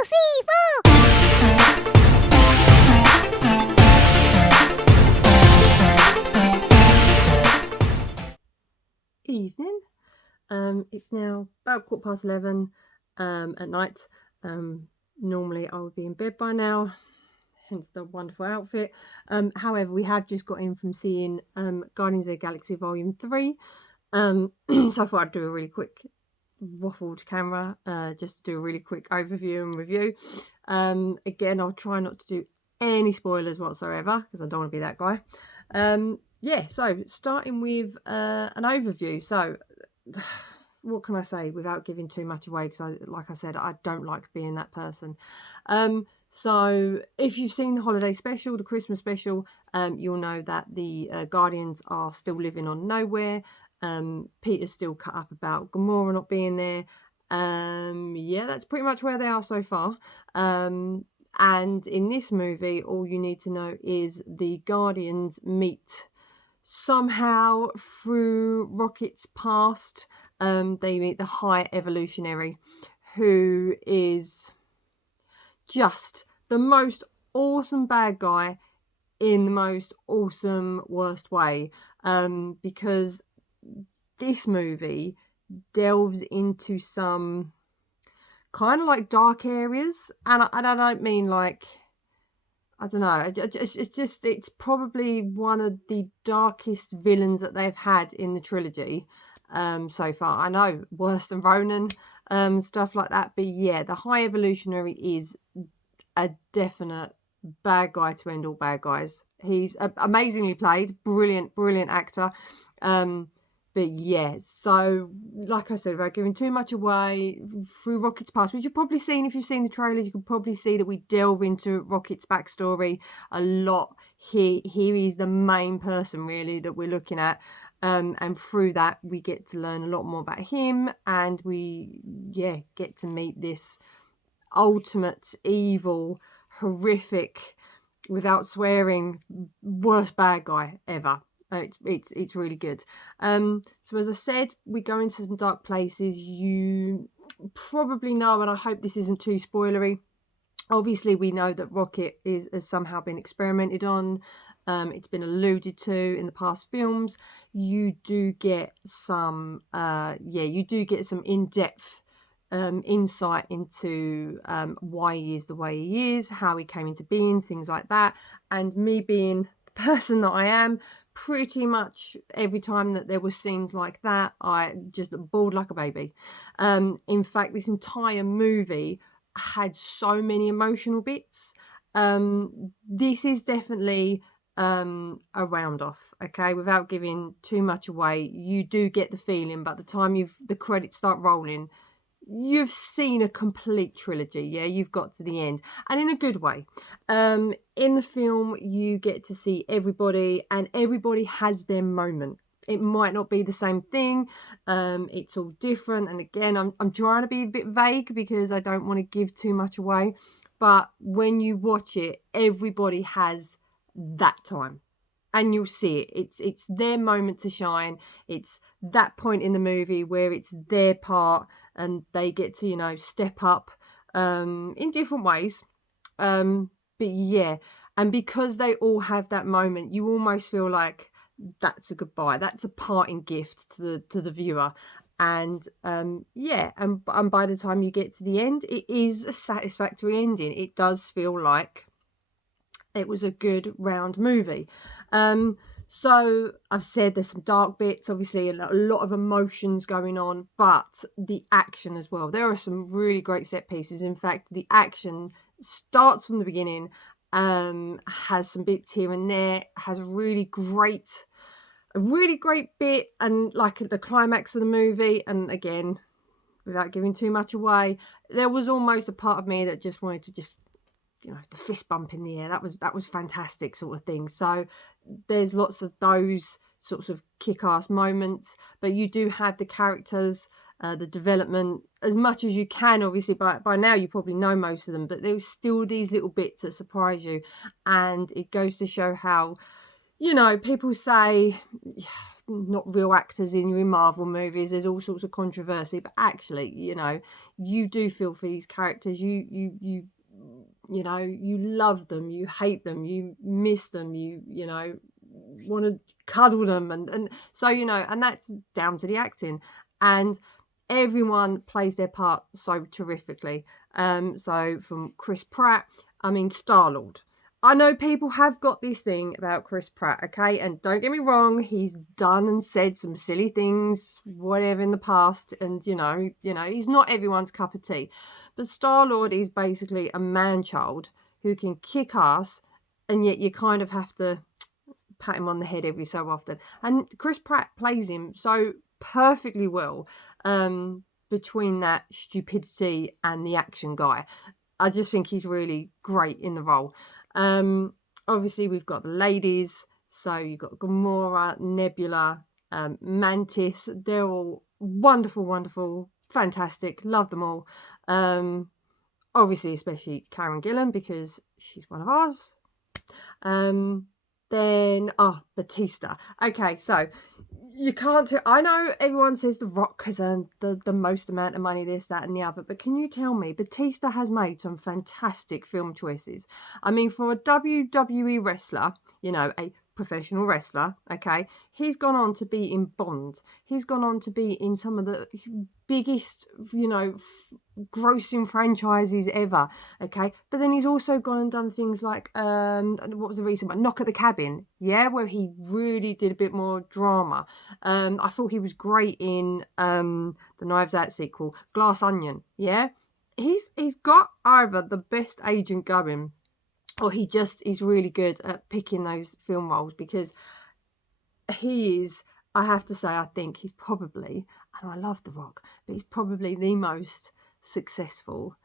Evening. It's now about 11:15 at night. Normally I would be in bed by now, hence the wonderful outfit. However, we have just got in from seeing Guardians of the Galaxy Volume 3. So I thought I'd do a really quick waffled camera, just to do a really quick overview and review. Again, I'll try not to do any spoilers whatsoever because I don't want to be that guy. So starting with an overview. So what can I say without giving too much away, because like I said, I don't like being that person. So if you've seen the holiday special, the Christmas special, you'll know that the Guardians are still living on nowhere. Peter's still cut up about Gamora not being there. That's pretty much where they are so far. And in this movie, all you need to know is the Guardians meet somehow through Rocket's past. They meet the High Evolutionary, who is just the most awesome bad guy in the most awesome worst way. Because this movie delves into some kind of like dark areas, and I don't mean like, I don't know, it's probably one of the darkest villains that they've had in the trilogy so far. I know, worse than Ronan, stuff like that, but yeah, the High Evolutionary is a definite bad guy to end all bad guys. He's amazingly played, brilliant actor. But yeah, so like I said, without giving too much away, through Rocket's past, which you've probably seen if you've seen the trailers, you can probably see that we delve into Rocket's backstory a lot. He is the main person really that we're looking at, and through that we get to learn a lot more about him, and we get to meet this ultimate evil, horrific, without swearing, worst bad guy ever. It's really good. So as I said, we go into some dark places. You probably know, and I hope this isn't too spoilery. Obviously, we know that Rocket has somehow been experimented on. It's been alluded to in the past films. You do get some, in-depth insight into why he is the way he is, how he came into being, things like that. And me being the person that I am, pretty much every time that there were scenes like that, I just bawled like a baby. In fact, this entire movie had so many emotional bits. This is definitely a round off, okay, without giving too much away. You do get the feeling by the time the credits start rolling, you've seen a complete trilogy. You've got to the end, and in a good way. In the film, you get to see everybody, and everybody has their moment. It might not be the same thing. It's all different, and again, I'm trying to be a bit vague because I don't want to give too much away, but when you watch it, everybody has that time, and you'll see it. It's their moment to shine. It's that point in the movie where it's their part and they get to, step up in different ways. But yeah, and because they all have that moment, you almost feel like that's a goodbye. That's a parting gift to the viewer. And and by the time you get to the end, it is a satisfactory ending. It does feel like it was a good round movie. So I've said there's some dark bits, obviously a lot of emotions going on, but the action as well. There are some really great set pieces. In fact, the action starts from the beginning, has some bits here and there, has a really great bit, and like the climax of the movie. And again, without giving too much away, there was almost a part of me that just wanted to the fist bump in the air. That was fantastic sort of thing. So there's lots of those sorts of kick-ass moments, but you do have the characters, the development as much as you can. Obviously by now you probably know most of them, but there's still these little bits that surprise you, and it goes to show how, people say not real actors in your Marvel movies. There's all sorts of controversy, but actually, you know, you do feel for these characters. You know, you love them, you hate them, you miss them, you know, want to cuddle them, and so, you know, and that's down to the acting, and everyone plays their part so terrifically. So from Chris Pratt, I mean, Star-Lord. I know people have got this thing about Chris Pratt, okay? And don't get me wrong, he's done and said some silly things, whatever, in the past, and he's not everyone's cup of tea. But Star-Lord is basically a man-child who can kick ass, and yet you kind of have to pat him on the head every so often. And Chris Pratt plays him so perfectly well, between that stupidity and the action guy. I just think he's really great in the role. Obviously, we've got the ladies. So you've got Gamora, Nebula, Mantis. They're all wonderful, wonderful, fantastic. Love them all. Obviously, especially Karen Gillan, because she's one of ours. Then Batista. Okay, so you can't I know everyone says The Rock has earned the most amount of money, this, that, and the other, but can you tell me Batista has made some fantastic film choices? I mean, for a WWE wrestler, you know, a professional wrestler, okay, he's gone on to be in Bond. He's gone on to be in some of the biggest, you know, grossing franchises ever, okay, but then he's also gone and done things like what was the recent one, Knock at the Cabin, yeah, where he really did a bit more drama. I thought he was great in the Knives Out sequel, Glass Onion. Yeah, he's got either the best agent going, or he's really good at picking those film roles, because he is, I have to say, I think he's probably, and I love The Rock, but he's probably the most successful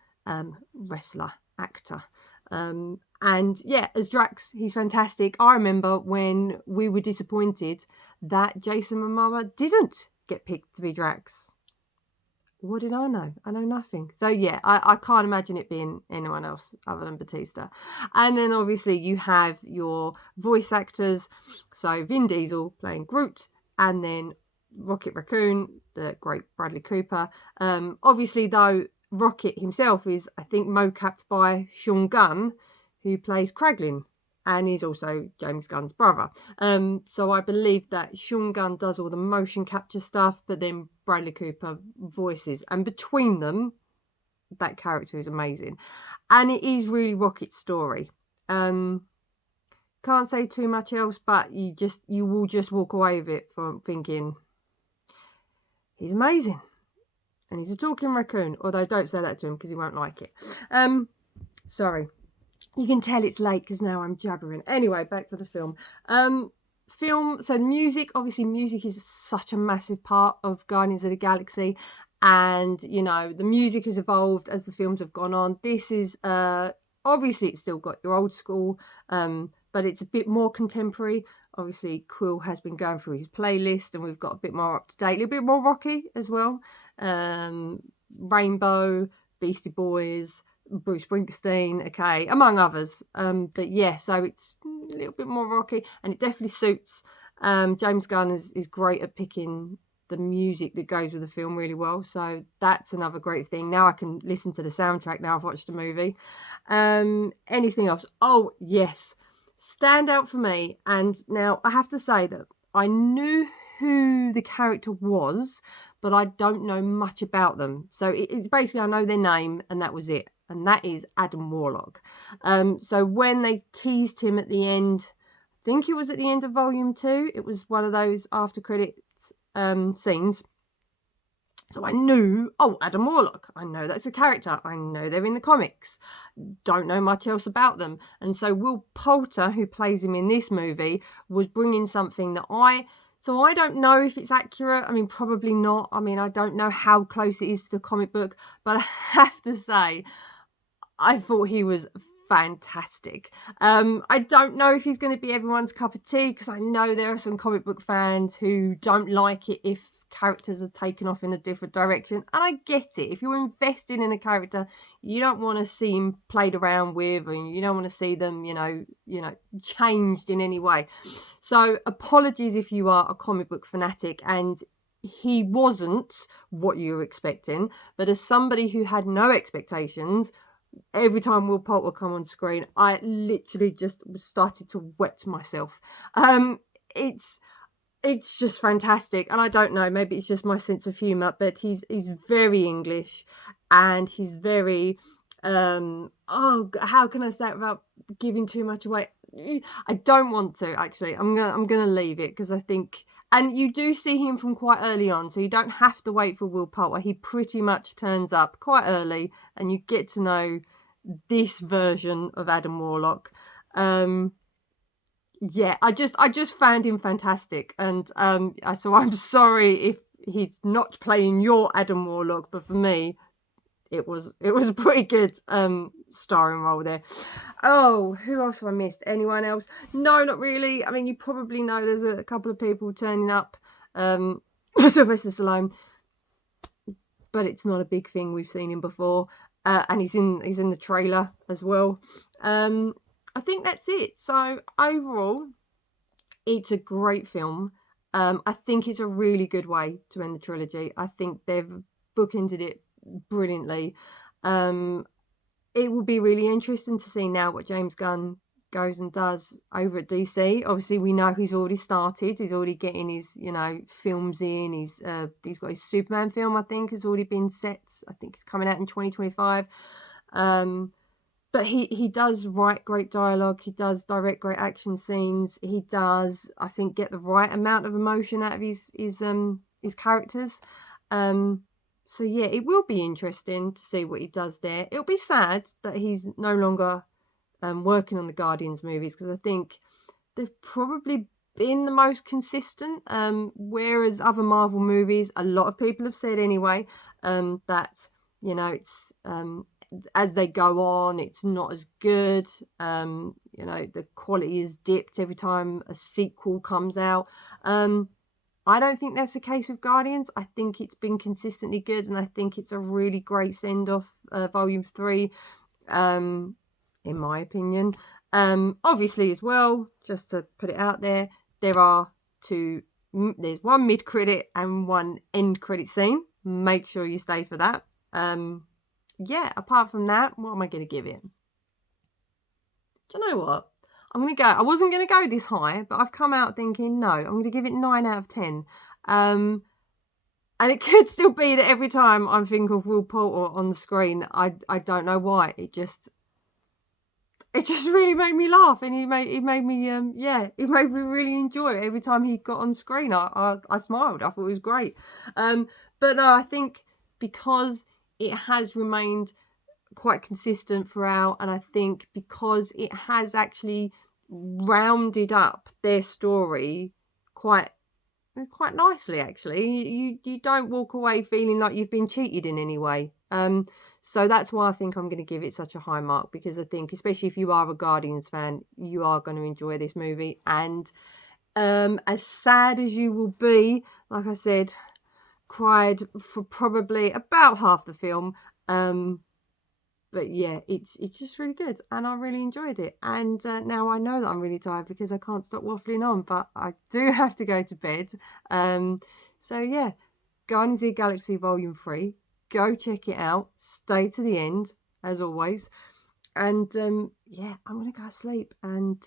wrestler, actor. And yeah, as Drax, he's fantastic. I remember when we were disappointed that Jason Momoa didn't get picked to be Drax. What did I know? I know nothing. So yeah, I can't imagine it being anyone else other than Batista. And then obviously you have your voice actors. So Vin Diesel playing Groot, and then Rocket Raccoon, the great Bradley Cooper. Obviously though, Rocket himself is, I think, mocapped by Sean Gunn, who plays Kraglin, and he's also James Gunn's brother. So I believe that Sean Gunn does all the motion capture stuff, but then Bradley Cooper voices. And between them, that character is amazing. And it is really Rocket's story. Can't say too much else, but you will just walk away with it from thinking, he's amazing. And he's a talking raccoon, although don't say that to him because he won't like it. Sorry. You can tell it's late because now I'm jabbering. Anyway, back to the film. So music, obviously music is such a massive part of Guardians of the Galaxy. And, you know, the music has evolved as the films have gone on. This is, obviously it's still got your old school, but it's a bit more contemporary. Obviously, Quill has been going through his playlist and we've got a bit more up to date, a bit more rocky as well. Rainbow, Beastie Boys, Bruce Springsteen, okay, among others. But yeah, so it's a little bit more rocky, and it definitely suits. James Gunn is great at picking the music that goes with the film really well, so that's another great thing. Now I can listen to the soundtrack now I've watched the movie. Anything else? Oh yes, standout for me, and now I have to say that I knew who the character was, but I don't know much about them. So it's basically, I know their name and that was it. And that is Adam Warlock. So when they teased him at the end, I think it was at the end of Volume 2, it was one of those after credits scenes. So I knew, Adam Warlock. I know that's a character. I know they're in the comics. Don't know much else about them. And so Will Poulter, who plays him in this movie, was bringing something that So I don't know if it's accurate. I mean, probably not. I mean, I don't know how close it is to the comic book. But I have to say, I thought he was fantastic. I don't know if he's going to be everyone's cup of tea, because I know there are some comic book fans who don't like it if characters are taken off in a different direction, and I get it. If you're investing in a character, you don't want to see him played around with, and you don't want to see them, changed in any way. So apologies if you are a comic book fanatic and he wasn't what you were expecting, but as somebody who had no expectations, every time Will Poulter would come on screen, I literally just started to wet myself. It's just fantastic, and I don't know, maybe it's just my sense of humour, but he's very English, and he's very how can I say it without giving too much away? I don't want to, actually. I'm gonna leave it, because I think, and you do see him from quite early on, so you don't have to wait for Will Poulter. He pretty much turns up quite early, and you get to know this version of Adam Warlock. Yeah, I just found him fantastic, and so I'm sorry if he's not playing your Adam Warlock, but for me, it was a pretty good starring role there. Oh, who else have I missed? Anyone else? No, not really. I mean, you probably know there's a couple of people turning up. Sylvester Stallone, but it's not a big thing. We've seen him before, and he's in the trailer as well. I think that's it. So overall, it's a great film. I think it's a really good way to end the trilogy. I think they've bookended it brilliantly. It will be really interesting to see now what James Gunn goes and does over at DC. Obviously, we know he's already started. He's already getting his, films in. He's got his Superman film, I think, has already been set. I think it's coming out in 2025. But he does write great dialogue. He does direct great action scenes. He does, I think, get the right amount of emotion out of his characters. So yeah, it will be interesting to see what he does there. It'll be sad that he's no longer working on the Guardians movies, because I think they've probably been the most consistent. Whereas other Marvel movies, a lot of people have said anyway, that it's as they go on, it's not as good. The quality is dipped every time a sequel comes out. I don't think that's the case with Guardians. I think it's been consistently good, and I think it's a really great send-off, Volume 3, in my opinion. Obviously, as well, just to put it out there, there's one mid-credit and one end-credit scene. Make sure you stay for that. Yeah, apart from that, what am I going to give it? Do you know what? I wasn't going to go this high, but I've come out thinking, no, I'm going to give it 9 out of 10. And it could still be that every time I think of Will Poulter on the screen, I don't know why. It just really made me laugh, and it made me really enjoy it. Every time he got on screen, I smiled. I thought it was great. But no, I think because it has remained quite consistent throughout, and I think because it has actually rounded up their story quite nicely, actually, you don't walk away feeling like you've been cheated in any way. So that's why I think I'm going to give it such a high mark, because I think, especially if you are a Guardians fan, you are going to enjoy this movie. And as sad as you will be, like I said, cried for probably about half the film. But yeah, it's just really good, and I really enjoyed it. And now I know that I'm really tired because I can't stop waffling on, but I do have to go to bed. So yeah, Guardians of the Galaxy Volume 3. Go check it out. Stay to the end, as always. And yeah, I'm going to go to sleep and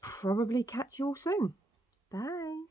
probably catch you all soon. Bye.